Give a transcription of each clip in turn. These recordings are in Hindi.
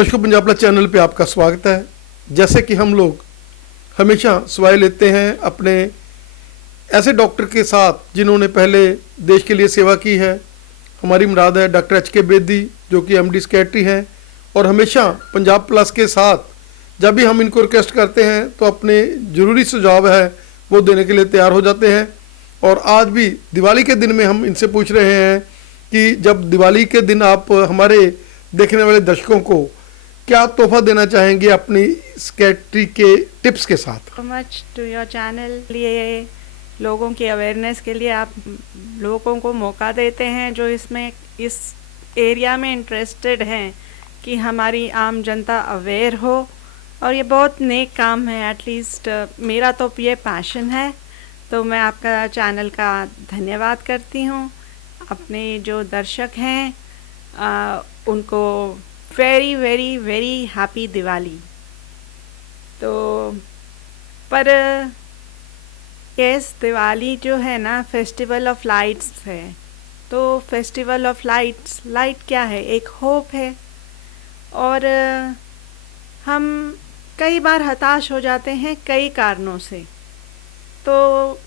दर्शकों, पंजाब प्लस चैनल पे आपका स्वागत है। जैसे कि हम लोग हमेशा सवाल लेते हैं अपने ऐसे डॉक्टर के साथ जिन्होंने पहले देश के लिए सेवा की है। हमारी मुराद है डॉक्टर एच.के. बेदी, जो कि एम.डी. सेक्रेटरी हैं, और हमेशा पंजाब प्लस के साथ जब भी हम इनको रिक्वेस्ट करते हैं तो अपने ज़रूरी सुझाव है वो देने के लिए तैयार हो जाते हैं। और आज भी दिवाली के दिन में हम इनसे पूछ रहे हैं कि जब दिवाली के दिन आप हमारे देखने वाले दर्शकों को क्या तोहफा देना चाहेंगे अपनी सेक्रेटरी के टिप्स के साथ। So much to your channel लिए लोगों की अवेयरनेस के लिए आप लोगों को मौका देते हैं जो इसमें इस एरिया में इंटरेस्टेड हैं कि हमारी आम जनता अवेयर हो, और ये बहुत नेक काम है। एटलीस्ट मेरा तो ये पैशन है, तो मैं आपका चैनल का धन्यवाद करती हूँ। अपने जो दर्शक हैं उनको very very very happy Diwali. तो पर यस, दिवाली जो है ना फेस्टिवल ऑफ लाइट्स है। तो फेस्टिवल ऑफ लाइट्स, लाइट क्या है? एक होप है। और हम कई बार हताश हो जाते हैं कई कारणों से। तो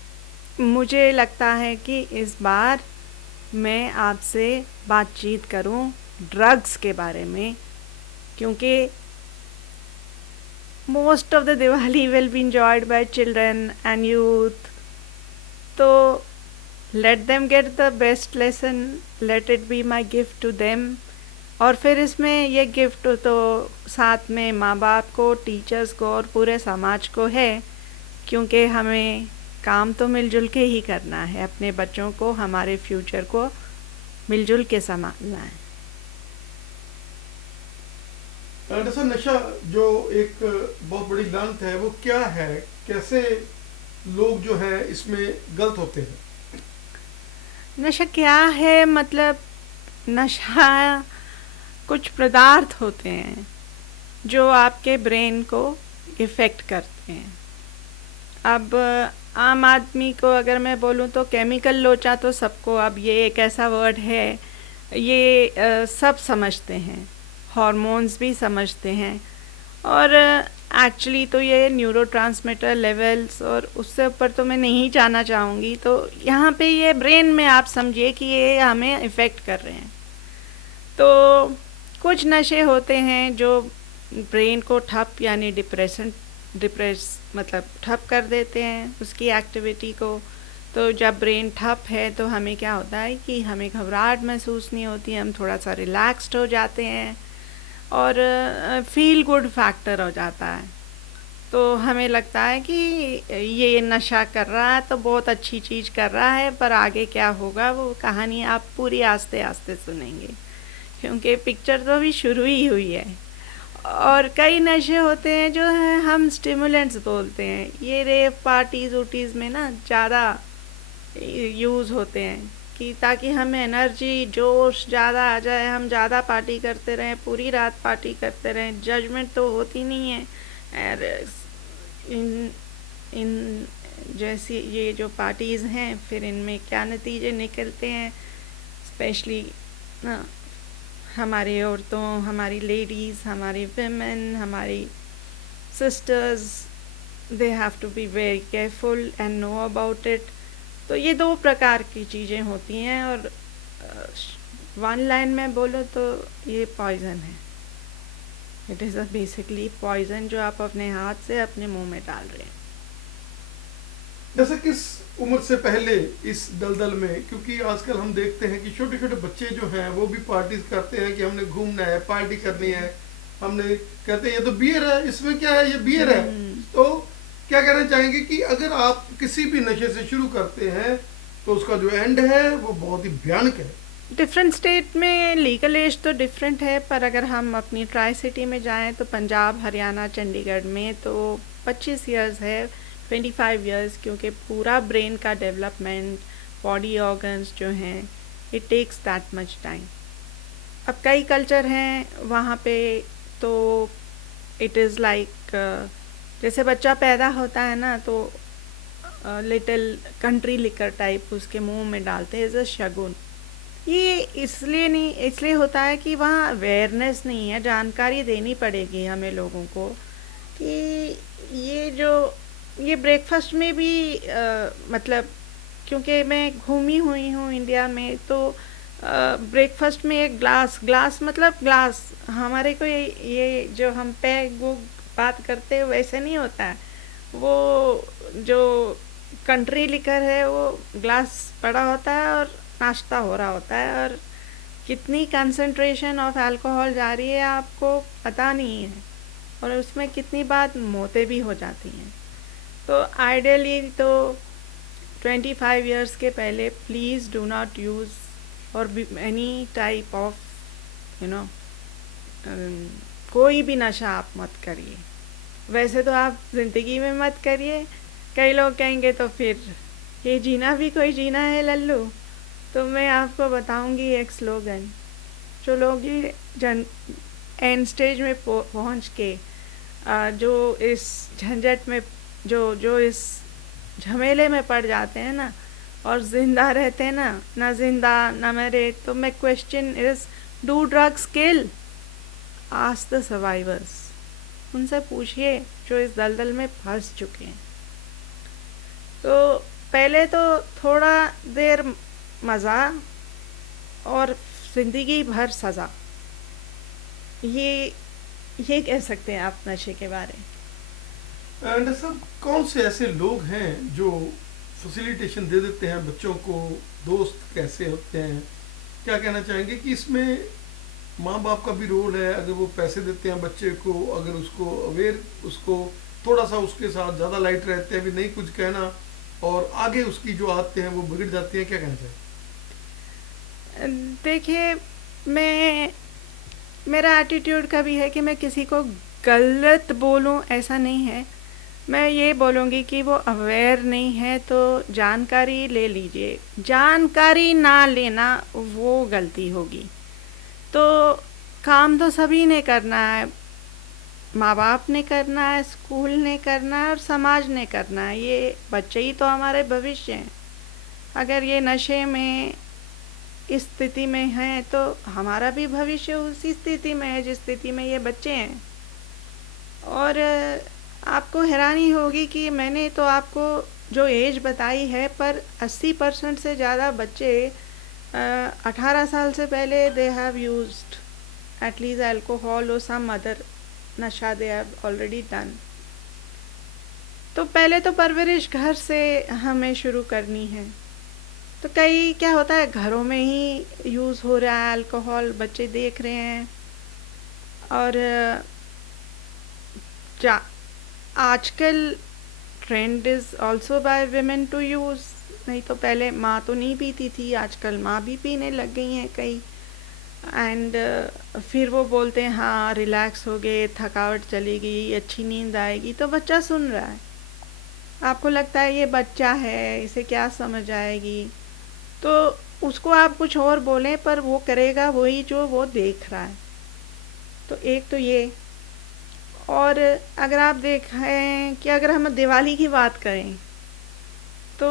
मुझे लगता है कि इस बार मैं आपसे बातचीत करूं ड्रग्स के बारे में, क्योंकि most of the Diwali will be enjoyed by children and youth. तो let them get the best lesson, let it be my gift to them. और फिर इसमें ये गिफ्ट तो साथ में माँ बाप को, टीचर्स को और पूरे समाज को है, क्योंकि हमें काम तो मिलजुल के ही करना है। अपने बच्चों को, हमारे फ्यूचर को मिलजुल के संभालना है। जैसा नशा जो एक बहुत बड़ी लानत है, वो क्या है? कैसे लोग जो है इसमें गलत होते हैं? नशा क्या है? मतलब नशा कुछ पदार्थ होते हैं जो आपके ब्रेन को इफ़ेक्ट करते हैं। अब आम आदमी को अगर मैं बोलूँ तो केमिकल लोचा तो सबको, अब ये एक ऐसा वर्ड है, ये सब समझते हैं, हार्मोन्स भी समझते हैं। और एक्चुअली तो ये न्यूरोट्रांसमीटर लेवल्स और उससे ऊपर तो मैं नहीं जाना चाहूँगी। तो यहाँ पे ये ब्रेन में आप समझिए कि ये हमें इफ़ेक्ट कर रहे हैं। तो कुछ नशे होते हैं जो ब्रेन को ठप यानी डिप्रेस मतलब ठप कर देते हैं उसकी एक्टिविटी को। तो जब ब्रेन ठप है तो हमें क्या होता है कि हमें घबराहट महसूस नहीं होती, हम थोड़ा सा रिलैक्स्ड हो जाते हैं और फील गुड फैक्टर हो जाता है। तो हमें लगता है कि ये नशा कर रहा है तो बहुत अच्छी चीज़ कर रहा है, पर आगे क्या होगा वो कहानी आप पूरी आस्ते आस्ते सुनेंगे, क्योंकि पिक्चर तो अभी शुरू ही हुई है। और कई नशे होते हैं जो है हम स्टिमुलेंट्स बोलते हैं। ये रेव पार्टीज़ वूटीज़ में ना ज़्यादा यूज़ होते हैं कि ताकि हमें एनर्जी, जोश ज़्यादा आ जाए, हम ज़्यादा पार्टी करते रहें, पूरी रात पार्टी करते रहें। जजमेंट तो होती नहीं है। और इन जैसी ये जो पार्टीज़ हैं, फिर इनमें क्या नतीजे निकलते हैं, स्पेशली हमारी औरतों, हमारी लेडीज़, हमारी विमेन, हमारी sisters, they have to be very careful and know about it. तो ये दो प्रकार की चीज़ें होती हैं। और वन लाइन में बोलो तो ये पॉइज़न है। It is a basically poison जो आप अपने हाथ से अपने मुंह में डाल रहे हैं। जैसे किस उम्र से पहले इस दलदल में, क्योंकि आजकल हम देखते हैं कि छोटे छोटे बच्चे जो हैं वो भी पार्टीज करते हैं कि हमने घूमना है, पार्टी करनी है, हमने कहते हैं ये तो बियर है, इसमें क्या है, ये बियर है। तो क्या कहना चाहेंगे कि अगर आप किसी भी नशे से शुरू करते हैं तो उसका जो एंड है वो बहुत ही भयानक है। डिफरेंट स्टेट में लीगल एज तो डिफरेंट है, पर अगर हम अपनी ट्राई सिटी में जाएं तो पंजाब, हरियाणा, चंडीगढ़ में तो 25 इयर्स है, 25 इयर्स, क्योंकि पूरा ब्रेन का डेवलपमेंट, बॉडी ऑर्गन्स जो हैं, it takes that much time. अब कई कल्चर हैं वहाँ पे तो इट इज़ लाइक जैसे बच्चा पैदा होता है ना तो लिटिल कंट्री लिकर टाइप उसके मुंह में डालते हैं एज अ शगुन। ये इसलिए होता है कि वहाँ अवेयरनेस नहीं है, जानकारी देनी पड़ेगी हमें लोगों को कि ये ब्रेकफास्ट में भी मतलब, क्योंकि मैं घूमी हुई हूँ इंडिया में, तो ब्रेकफास्ट में एक ग्लास मतलब ग्लास, हमारे को ये जो हम पैग वो बात करते हैं वैसे नहीं होता है। वो जो कंट्री लिकर है वो ग्लास पड़ा होता है और नाश्ता हो रहा होता है, और कितनी कंसंट्रेशन ऑफ अल्कोहल जा रही है आपको पता नहीं है, और उसमें कितनी बार मौतें भी हो जाती हैं। तो आइडियली तो 25 इयर्स के पहले प्लीज़ डू नॉट यूज़ और any type of you know कोई भी नशा आप मत करिए। वैसे तो आप ज़िंदगी में मत करिए, कई लोग कहेंगे तो फिर ये जीना भी कोई जीना है लल्लू। तो मैं आपको बताऊंगी एक स्लोगन, जो लोग ये एंड स्टेज में पहुंच के जो इस झंझट में जो इस झमेले में पड़ जाते हैं ना, और ज़िंदा रहते हैं ना ज़िंदा ना मरे, तो मैं question is, do drugs kill? Ask the survivors, उनसे पूछिए जो इस दलदल में फंस चुके हैं। तो पहले तो थोड़ा देर मज़ा और ज़िंदगी भर सज़ा, ये कह सकते हैं आप नशे के बारे में। एंड सब कौन से ऐसे लोग हैं जो फैसिलिटेशन दे देते हैं बच्चों को, दोस्त कैसे होते हैं, क्या कहना चाहेंगे कि इसमें माँ बाप का भी रोल है? अगर वो पैसे देते हैं बच्चे को, अगर उसको अवेयर, उसको थोड़ा सा उसके साथ ज़्यादा लाइट रहते हैं, भी नहीं कुछ कहना, और आगे उसकी जो आदतें हैं वो बिगड़ जाती हैं, क्या कहना चाहिए? देखिए, मेरा एटीट्यूड कभी है कि मैं किसी को गलत बोलूं, ऐसा नहीं है। मैं ये बोलूँगी कि वो अवेयर नहीं है तो जानकारी ले लीजिए, जानकारी ना लेना वो गलती होगी। तो काम तो सभी ने करना है, माँ बाप ने करना है, स्कूल ने करना है और समाज ने करना है। ये बच्चे ही तो हमारे भविष्य हैं। अगर ये नशे में इस स्थिति में हैं तो हमारा भी भविष्य उसी स्थिति में है जिस स्थिति में ये बच्चे हैं। और आपको हैरानी होगी कि मैंने तो आपको जो एज बताई है, पर 80% से ज़्यादा बच्चे 18 साल से पहले they have used at least alcohol or some other नशा they have already done। तो पहले तो परवरिश घर से हमें शुरू करनी है। तो कई क्या होता है, घरों में ही यूज़ हो रहा है अल्कोहल, बच्चे देख रहे हैं, और आजकल trend is also by women to use. नहीं तो पहले माँ तो नहीं पीती थी, आजकल माँ भी पीने लग गई हैं कई। एंड फिर वो बोलते हैं हाँ रिलैक्स हो गए, थकावट चली गई, अच्छी नींद आएगी। तो बच्चा सुन रहा है, आपको लगता है ये बच्चा है, इसे क्या समझ आएगी, तो उसको आप कुछ और बोलें पर वो करेगा वही जो वो देख रहा है। तो एक तो ये, और अगर आप देखें कि अगर हम दिवाली की बात करें तो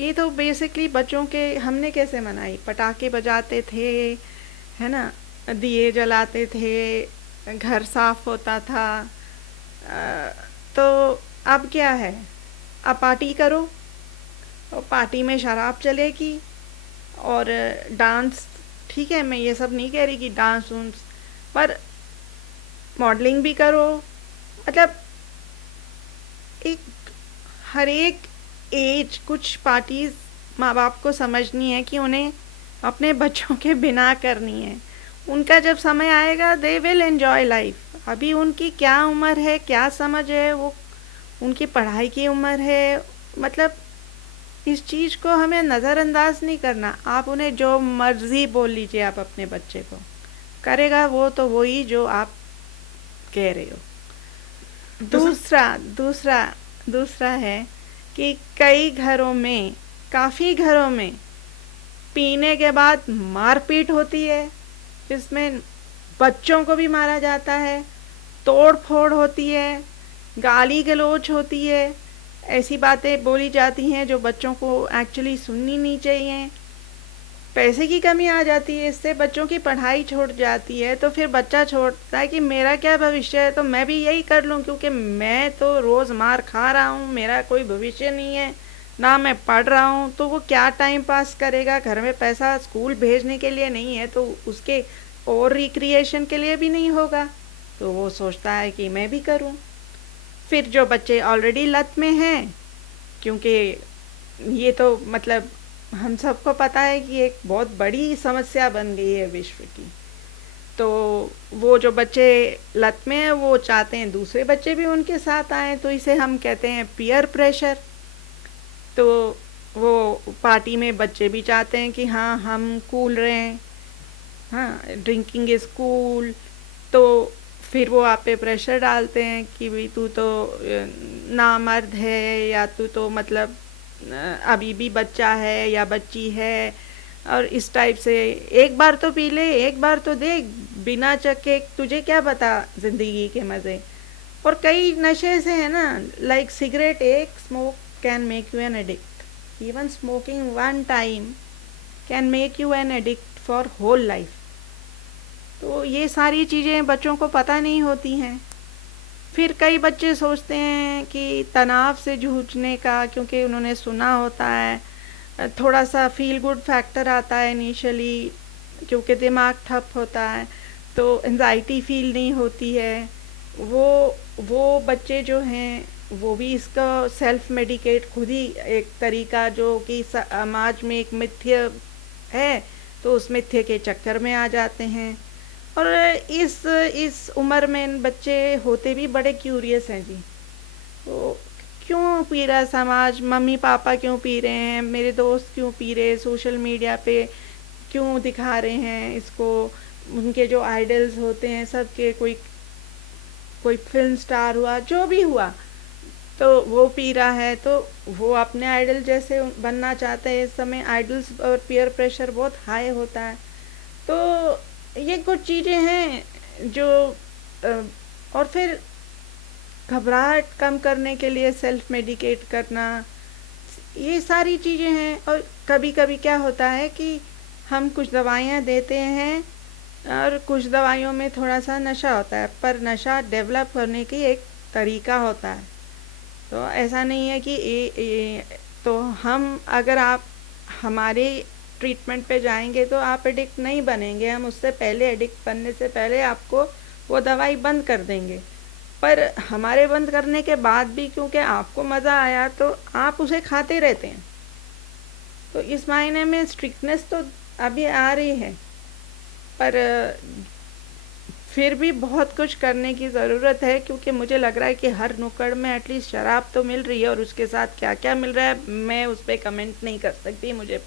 ये तो बेसिकली बच्चों के हमने कैसे मनाई, पटाखे बजाते थे, है ना, दिए जलाते थे, घर साफ होता था। तो अब क्या है, अब पार्टी करो और पार्टी में शराब चलेगी और डांस। ठीक है, मैं ये सब नहीं कह रही कि डांस उन्स, पर मॉडलिंग भी करो। मतलब हर एक एज, कुछ पार्टीज माँ बाप को समझनी है कि उन्हें अपने बच्चों के बिना करनी है। उनका जब समय आएगा दे विल एंजॉय लाइफ। अभी उनकी क्या उम्र है, क्या समझ है, वो उनकी पढ़ाई की उम्र है। मतलब इस चीज़ को हमें नज़रअंदाज नहीं करना। आप उन्हें जो मर्ज़ी बोल लीजिए, आप अपने बच्चे को, करेगा वो तो वही जो आप कह रहे हो। दूसरा है कि कई घरों में, काफ़ी घरों में पीने के बाद मारपीट होती है, जिसमें बच्चों को भी मारा जाता है, तोड़ फोड़ होती है, गाली गलौज होती है, ऐसी बातें बोली जाती हैं जो बच्चों को एक्चुअली सुननी नहीं चाहिए। पैसे की कमी आ जाती है, इससे बच्चों की पढ़ाई छूट जाती है, तो फिर बच्चा छोड़ता है कि मेरा क्या भविष्य है, तो मैं भी यही कर लूँ, क्योंकि मैं तो रोज़ मार खा रहा हूँ, मेरा कोई भविष्य नहीं है, ना मैं पढ़ रहा हूँ, तो वो क्या टाइम पास करेगा, घर में पैसा स्कूल भेजने के लिए नहीं है, तो उसके और रिक्रिएशन के लिए भी नहीं होगा, तो वो सोचता है कि मैं भी करूँ। फिर जो बच्चे ऑलरेडी लत में हैं, क्योंकि ये तो मतलब हम सबको पता है कि एक बहुत बड़ी समस्या बन गई है विश्व की, तो वो जो बच्चे लत में हैं वो चाहते हैं दूसरे बच्चे भी उनके साथ आएँ, तो इसे हम कहते हैं पीयर प्रेशर। तो वो पार्टी में बच्चे भी चाहते हैं कि हाँ हम कूल रहें, हाँ ड्रिंकिंग इज़ कूल, तो फिर वो आप पे प्रेशर डालते हैं कि भाई तू तो नामर्द है, या तू तो मतलब अभी भी बच्चा है या बच्ची है, और इस टाइप से एक बार तो पी ले, एक बार तो देख, बिना चखे तुझे क्या पता ज़िंदगी के मज़े। और कई नशे से है ना, लाइक सिगरेट, एक smoke can make you an addict, even smoking one time can make you an addict for whole life. तो ये सारी चीज़ें बच्चों को पता नहीं होती हैं। फिर कई बच्चे सोचते हैं कि तनाव से जूझने का, क्योंकि उन्होंने सुना होता है, थोड़ा सा फील गुड फैक्टर आता है इनिशियली, क्योंकि दिमाग ठप होता है, तो एंजाइटी फील नहीं होती है। वो बच्चे जो हैं वो भी इसका सेल्फ मेडिकेट खुद ही, एक तरीका जो कि समाज में एक मिथ्य है, तो उस मिथ्य के चक्कर में आ जाते हैं। और इस उम्र में बच्चे होते भी बड़े क्यूरियस हैं जी, तो क्यों पी रहा समाज, मम्मी पापा क्यों पी रहे हैं, मेरे दोस्त क्यों पी रहे हैं, सोशल मीडिया पे क्यों दिखा रहे हैं इसको, उनके जो आइडल्स होते हैं सबके, कोई फिल्म स्टार हुआ, जो भी हुआ, तो वो पी रहा है, तो वो अपने आइडल जैसे बनना चाहते हैं। इस समय आइडल्स और पीयर प्रेशर बहुत हाई होता है। तो ये कुछ चीज़ें हैं जो और फिर घबराहट कम करने के लिए सेल्फ मेडिकेट करना, ये सारी चीज़ें हैं। और कभी कभी क्या होता है कि हम कुछ दवाइयाँ देते हैं और कुछ दवाइयों में थोड़ा सा नशा होता है, पर नशा डेवलप करने की एक तरीका होता है। तो ऐसा नहीं है कि तो हम, अगर आप हमारे ट्रीटमेंट पे जाएंगे तो आप एडिक्ट नहीं बनेंगे, हम उससे पहले, एडिक्ट बनने से पहले आपको वो दवाई बंद कर देंगे। पर हमारे बंद करने के बाद भी क्योंकि आपको मज़ा आया तो आप उसे खाते रहते हैं। तो इस मायने में स्ट्रिक्टनेस तो अभी आ रही है, पर फिर भी बहुत कुछ करने की ज़रूरत है, क्योंकि मुझे लग रहा है कि हर नुक्कड़ में एटलीस्ट शराब तो मिल रही है, और उसके साथ क्या क्या मिल रहा है मैं उस पर कमेंट नहीं कर सकती, मुझे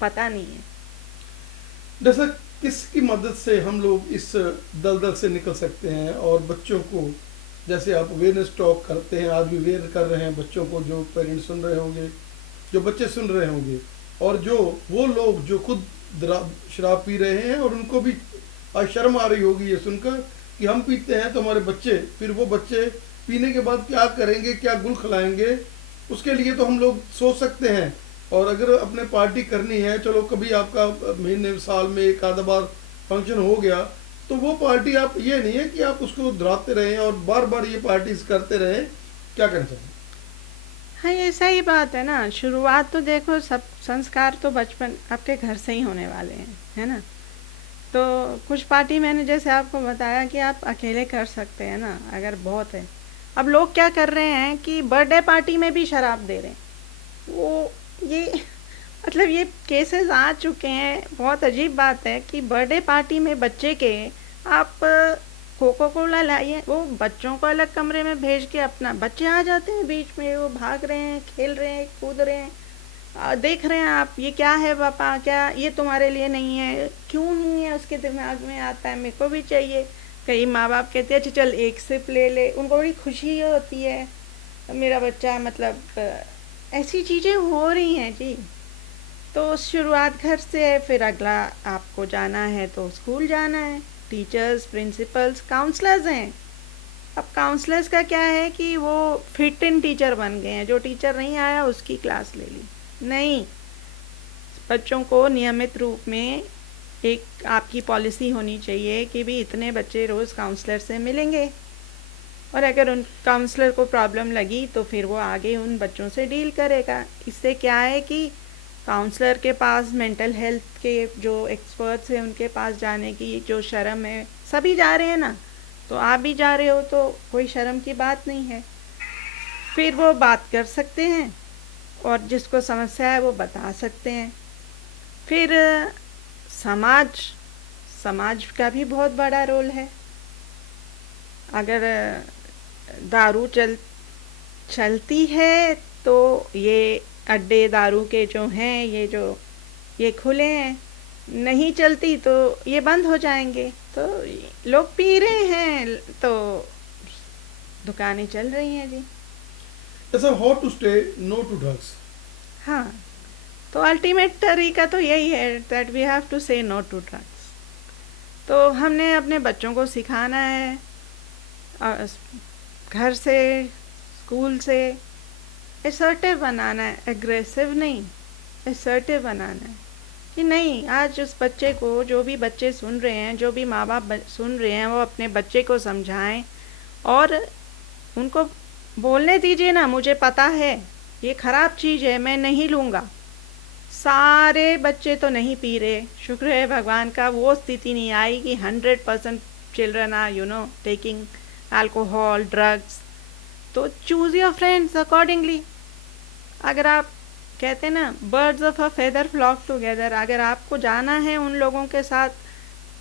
पता नहीं है। जैसा किसकी मदद से हम लोग इस दलदल से निकल सकते हैं, और बच्चों को, जैसे आप अवेयरनेस टॉक करते हैं, आज भी अवेयर कर रहे हैं बच्चों को, जो पेरेंट्स सुन रहे होंगे, जो बच्चे सुन रहे होंगे, और जो वो लोग जो खुद शराब पी रहे हैं और उनको भी आज शर्म आ रही होगी ये सुनकर कि हम पीते हैं, तो हमारे बच्चे, फिर वो बच्चे पीने के बाद क्या करेंगे, क्या गुल खिलाएंगे, उसके लिए तो हम लोग सोच सकते हैं। और अगर अपने पार्टी करनी है, चलो कभी आपका महीने साल में एक आधा बार फंक्शन हो गया, तो वो पार्टी, आप ये नहीं है कि आप उसको दोहराते रहें और बार बार ये पार्टीज करते रहें। क्या करना चाहिए? हाँ, ये सही बात है ना। शुरुआत तो देखो, सब संस्कार तो बचपन आपके घर से ही होने वाले हैं, है ना। तो कुछ पार्टी मैंने जैसे आपको बताया कि आप अकेले कर सकते हैं ना, अगर बहुत है। अब लोग क्या कर रहे हैं कि बर्थडे पार्टी में भी शराब दे रहे हैं। वो ये मतलब ये केसेस आ चुके हैं। बहुत अजीब बात है कि बर्थडे पार्टी में बच्चे के आप कोको कोला लाइए, वो बच्चों को अलग कमरे में भेज के अपना, बच्चे आ जाते हैं बीच में, वो भाग रहे हैं, खेल रहे हैं, कूद रहे हैं, देख रहे हैं आप, ये क्या है पापा, क्या ये तुम्हारे लिए नहीं है, क्यों नहीं है, उसके दिमाग में आता है मेरे को भी चाहिए। कई माँ बाप कहते हैं अच्छा चल एक सिप ले ले, उनको बड़ी खुशी होती है मेरा बच्चा, मतलब ऐसी चीज़ें हो रही हैं जी। तो शुरुआत घर से है, फिर अगला आपको जाना है तो स्कूल जाना है, टीचर्स, प्रिंसिपल्स, काउंसलर्स हैं। अब काउंसलर्स का क्या है कि वो फिट इन टीचर बन गए हैं, जो टीचर नहीं आया उसकी क्लास ले ली। नहीं, बच्चों को नियमित रूप में एक आपकी पॉलिसी होनी चाहिए कि भी इतने बच्चे रोज़ काउंसलर से मिलेंगे, और अगर उन काउंसलर को प्रॉब्लम लगी तो फिर वो आगे उन बच्चों से डील करेगा। इससे क्या है कि काउंसलर के पास मेंटल हेल्थ के जो एक्सपर्ट्स हैं उनके पास जाने की जो शर्म है, सभी जा रहे हैं ना, तो आप भी जा रहे हो तो कोई शर्म की बात नहीं है। फिर वो बात कर सकते हैं और जिसको समस्या है वो बता सकते हैं। फिर समाज का भी बहुत बड़ा रोल है। अगर दारू चलती है तो ये अड्डे दारू के जो हैं ये खुले हैं, नहीं चलती तो ये बंद हो जाएंगे। तो लोग पी रहे हैं तो दुकानें चल रही हैं जी। ऐसा how to stay no to drugs. हाँ, तो अल्टीमेट तरीका तो यही है that we have to say no to drugs. तो हमने अपने बच्चों को सिखाना है, घर से, स्कूल से असर्टिव बनाना है, एग्रेसिव नहीं, असर्टिव बनाना है कि नहीं, आज उस बच्चे को, जो भी बच्चे सुन रहे हैं, जो भी माँ बाप सुन रहे हैं, वो अपने बच्चे को समझाएं और उनको बोलने दीजिए ना, मुझे पता है ये ख़राब चीज़ है, मैं नहीं लूँगा। सारे बच्चे तो नहीं पी रहे, शुक्र है भगवान का, वो स्थिति नहीं आई कि 100% children are taking alcohol, drugs. तो चूज़ योर फ्रेंड्स अकॉर्डिंगली। अगर आप कहते हैं ना, birds of a feather flock together, अगर आपको जाना है उन लोगों के साथ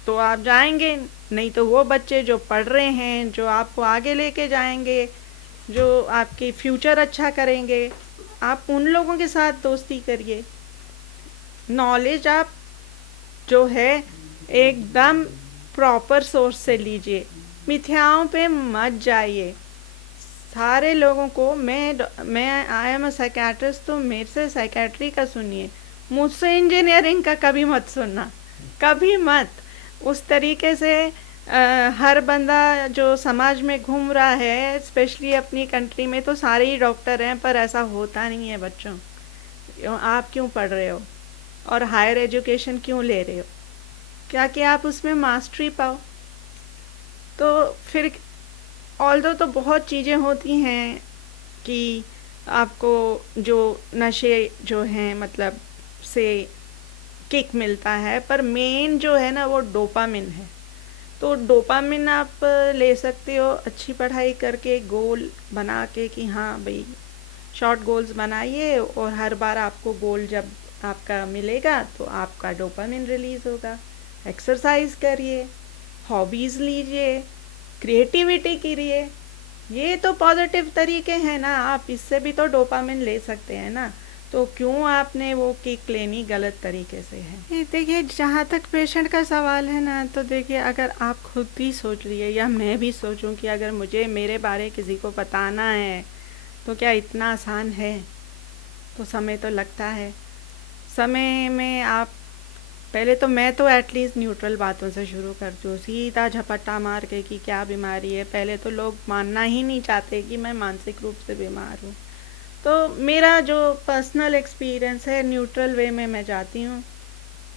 तो आप जाएंगे, नहीं तो वो बच्चे जो पढ़ रहे हैं, जो आपको आगे लेके जाएंगे, जो आपकी फ्यूचर अच्छा करेंगे, आप उन लोगों के साथ दोस्ती करिए। नॉलेज आप जो है एकदम प्रॉपर सोर्स से लीजिए, मिथ्याओं पे मत जाइए। सारे लोगों को मैं आई एम अ साइकेट्रिस्ट, तो मेरे से साइकेट्री का सुनिए, मुझसे इंजीनियरिंग का कभी मत सुनना, कभी मत। उस तरीके से हर बंदा जो समाज में घूम रहा है, स्पेशली अपनी कंट्री में, तो सारे ही डॉक्टर हैं, पर ऐसा होता नहीं है बच्चों। आप क्यों पढ़ रहे हो और हायर एजुकेशन क्यों ले रहे हो? क्या कि आप उसमें मास्टरी पाओ। तो फिर ऑल्दो तो बहुत चीज़ें होती हैं कि आपको जो नशे जो हैं मतलब से किक मिलता है, पर मेन जो है ना वो डोपामिन है। तो डोपामिन आप ले सकते हो अच्छी पढ़ाई करके, गोल बना के कि हाँ भाई शॉर्ट गोल्स बनाइए, और हर बार आपको गोल जब आपका मिलेगा तो आपका डोपामिन रिलीज़ होगा। एक्सरसाइज करिए, हॉबीज़ लीजिए, क्रिएटिविटी करिए, ये तो पॉजिटिव तरीके हैं ना, आप इससे भी तो डोपामिन ले सकते हैं ना। तो क्यों आपने वो किक लेनी गलत तरीके से है? ये देखिए, जहाँ तक पेशेंट का सवाल है ना, तो देखिए अगर आप खुद भी सोच लिए या मैं भी सोचूं कि अगर मुझे मेरे बारे किसी को बताना है तो क्या इतना आसान है? तो समय तो लगता है। समय में आप पहले तो मैं तो एटलीस्ट न्यूट्रल बातों से शुरू करती हूँ, सीधा झपट्टा मार के कि क्या बीमारी है। पहले तो लोग मानना ही नहीं चाहते कि मैं मानसिक रूप से बीमार हूँ। तो मेरा जो पर्सनल एक्सपीरियंस है, न्यूट्रल वे में मैं जाती हूँ।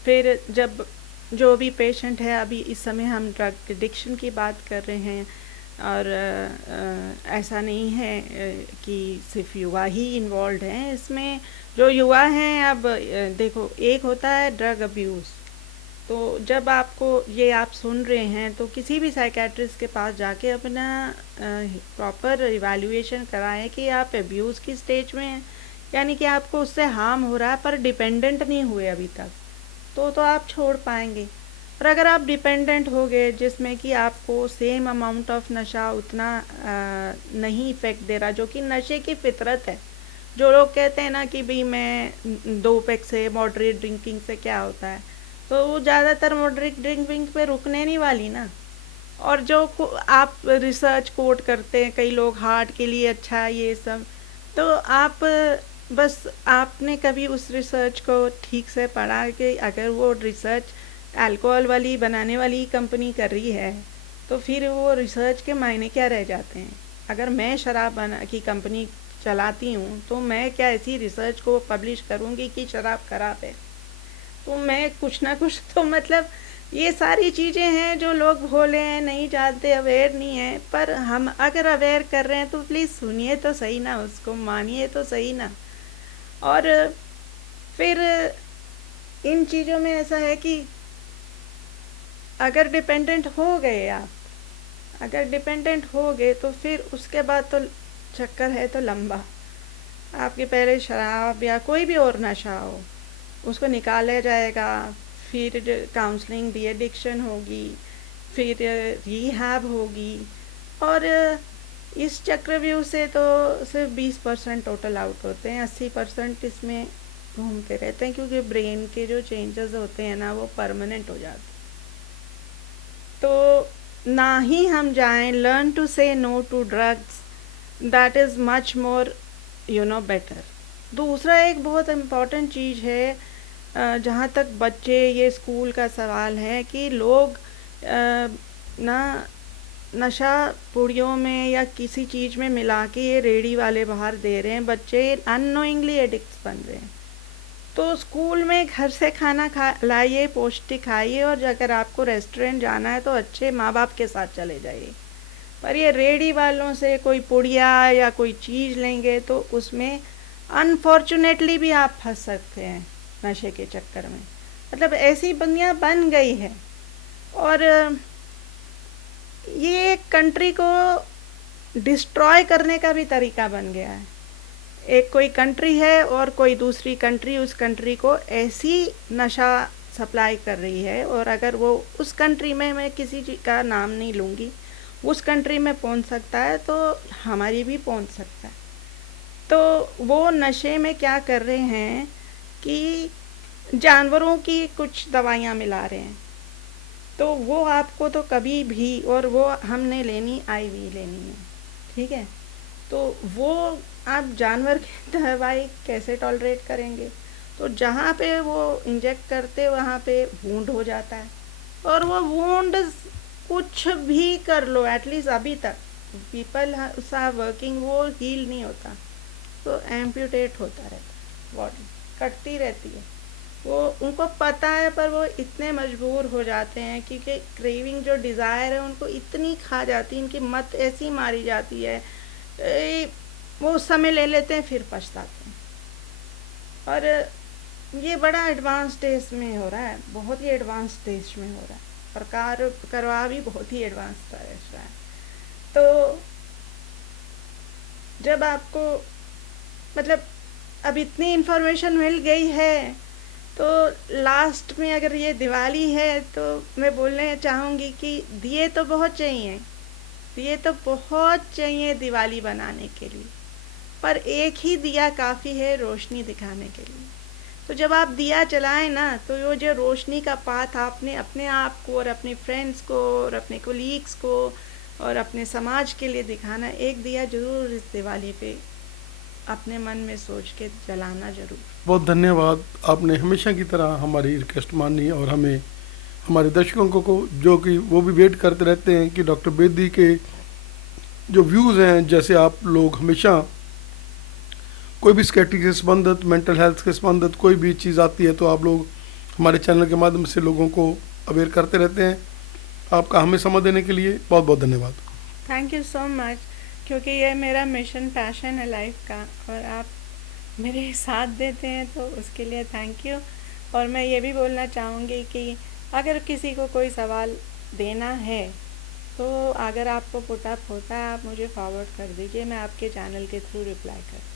फिर जब जो भी पेशेंट है, अभी इस समय हम ड्रग एडिक्शन की बात कर रहे हैं, और ऐसा नहीं है कि सिर्फ युवा ही इन्वॉल्व हैं इसमें। जो युवा हैं, अब देखो, एक होता है ड्रग अब्यूज़। तो जब आपको ये आप सुन रहे हैं तो किसी भी साइकेट्रिस्ट के पास जाके अपना प्रॉपर इवैल्यूएशन कराएं कि आप अब्यूज़ की स्टेज में हैं, यानी कि आपको उससे हार्म हो रहा है पर डिपेंडेंट नहीं हुए अभी तक, तो आप छोड़ पाएंगे। और अगर आप डिपेंडेंट हो गए, जिसमें कि आपको सेम अमाउंट ऑफ नशा उतना नहीं इफ़ेक्ट दे रहा, जो कि नशे की फितरत है। जो लोग कहते हैं ना कि भाई मैं 2 पैक से, मॉडरेट ड्रिंकिंग से क्या होता है, तो वो ज़्यादातर मॉडरेट ड्रिंकिंग पे रुकने नहीं वाली ना। और जो आप रिसर्च कोट करते हैं कई लोग, हार्ट के लिए अच्छा है ये सब, तो आप बस आपने कभी उस रिसर्च को ठीक से पढ़ा कि अगर वो रिसर्च अल्कोहल वाली बनाने वाली कंपनी कर रही है तो फिर वो रिसर्च के मायने क्या रह जाते हैं? अगर मैं शराब बना की कंपनी चलाती हूँ तो मैं क्या ऐसी रिसर्च को पब्लिश करूँगी कि शराब खराब है? तो मैं कुछ ना कुछ तो मतलब ये सारी चीज़ें हैं जो लोग भोले हैं, नहीं जानते, अवेयर नहीं है, पर हम अगर अवेयर कर रहे हैं तो प्लीज़ सुनिए तो सही ना, उसको मानिए तो सही ना। और फिर इन चीज़ों में ऐसा है कि अगर डिपेंडेंट हो गए आप, अगर डिपेंडेंट हो गए तो फिर उसके बाद तो चक्कर है तो लंबा। आपके पहले शराब या कोई भी और नशा हो, उसको निकाला जाएगा, फिर काउंसलिंग डी एडिक्शन होगी, फिर रिहैब होगी, और इस चक्रव्यूह से तो सिर्फ 20% टोटल आउट होते हैं, 80% इसमें घूमते रहते हैं, क्योंकि ब्रेन के जो चेंजेस होते हैं ना वो परमानेंट हो जाते हैं। तो ना ही हम जाएं, learn to say no to drugs, that is much more better. दूसरा एक बहुत इम्पॉर्टेंट चीज़ है, जहाँ तक बच्चे, ये स्कूल का सवाल है कि लोग ना नशा पुड़ियों में या किसी चीज़ में मिला के ये रेडी वाले बाहर दे रहे हैं, बच्चे अननोइंगली एडिक्ट्स बन रहे हैं। तो स्कूल में घर से खाना लाइए, पौष्टिक खाइए, और अगर आपको रेस्टोरेंट जाना है तो अच्छे माँ बाप के साथ चले जाइए। पर ये रेडी वालों से कोई पुड़िया या कोई चीज़ लेंगे तो उसमें अनफॉर्चुनेटली भी आप फंस सकते हैं नशे के चक्कर में। मतलब ऐसी दुनिया बन गई है, और ये एक कंट्री को डिस्ट्रॉय करने का भी तरीका बन गया है। एक कोई कंट्री है और कोई दूसरी कंट्री उस कंट्री को ऐसी नशा सप्लाई कर रही है, और अगर वो उस कंट्री में, मैं किसी चीज़ का नाम नहीं लूँगी, उस कंट्री में पहुंच सकता है तो हमारी भी पहुंच सकता है। तो वो नशे में क्या कर रहे हैं कि जानवरों की कुछ दवाइयाँ मिला रहे हैं, तो वो आपको तो कभी भी, और वो हमने लेनी आईवी लेनी है, ठीक है, तो वो आप जानवर की दवाई कैसे टॉलरेट करेंगे। तो जहाँ पे वो इंजेक्ट करते वहाँ पे वूंड हो जाता है, और वो वूंड कुछ भी कर लो, एटलीस्ट अभी तक पीपल आर वर्किंग, वो हील नहीं होता, तो एम्प्यूटेट होता रहता है, बॉडी कटती रहती है। वो उनको पता है, पर वो इतने मजबूर हो जाते हैं क्योंकि क्रेविंग जो डिज़ायर है उनको इतनी खा जाती है, इनकी मत ऐसी मारी जाती है, वो उस समय ले लेते हैं, फिर पछताते हैं। और ये बड़ा एडवांस स्टेज में हो रहा है, बहुत ही एडवांस स्टेज में हो रहा है, और करवा भी बहुत ही एडवांस तरह है। तो जब आपको मतलब अब इतनी इन्फॉर्मेशन मिल गई है, तो लास्ट में अगर ये दिवाली है तो मैं बोलना चाहूँगी कि दिए तो बहुत चाहिए, दिए तो बहुत चाहिए दिवाली बनाने के लिए, पर एक ही दिया काफ़ी है रोशनी दिखाने के लिए। तो जब आप दिया जलाएं ना, तो वो जो रोशनी का पाथ आपने अपने आप को और अपने फ्रेंड्स को और अपने कोलीग्स को और अपने समाज के लिए दिखाना, एक दिया जरूर इस दिवाली पे अपने मन में सोच के जलाना जरूर। बहुत धन्यवाद, आपने हमेशा की तरह हमारी रिक्वेस्ट मानी, और हमें हमारे दर्शकों को जो कि वो भी वेट करते रहते हैं कि डॉक्टर बेदी के जो व्यूज़ हैं, जैसे आप लोग हमेशा कोई भी स्केटिक से संबंधित, मेंटल हेल्थ के संबंधित कोई भी चीज़ आती है तो आप लोग हमारे चैनल के माध्यम से लोगों को अवेयर करते रहते हैं। आपका हमें समय देने के लिए बहुत बहुत धन्यवाद। थैंक यू सो मच, क्योंकि ये मेरा मिशन पैशन है लाइफ का, और आप मेरे साथ देते हैं तो उसके लिए थैंक यू। और मैं ये भी बोलना चाहूँगी कि अगर किसी को कोई सवाल देना है तो अगर आपको पुटअप होता है, आप मुझे फॉरवर्ड कर दीजिए, मैं आपके चैनल के थ्रू रिप्लाई कर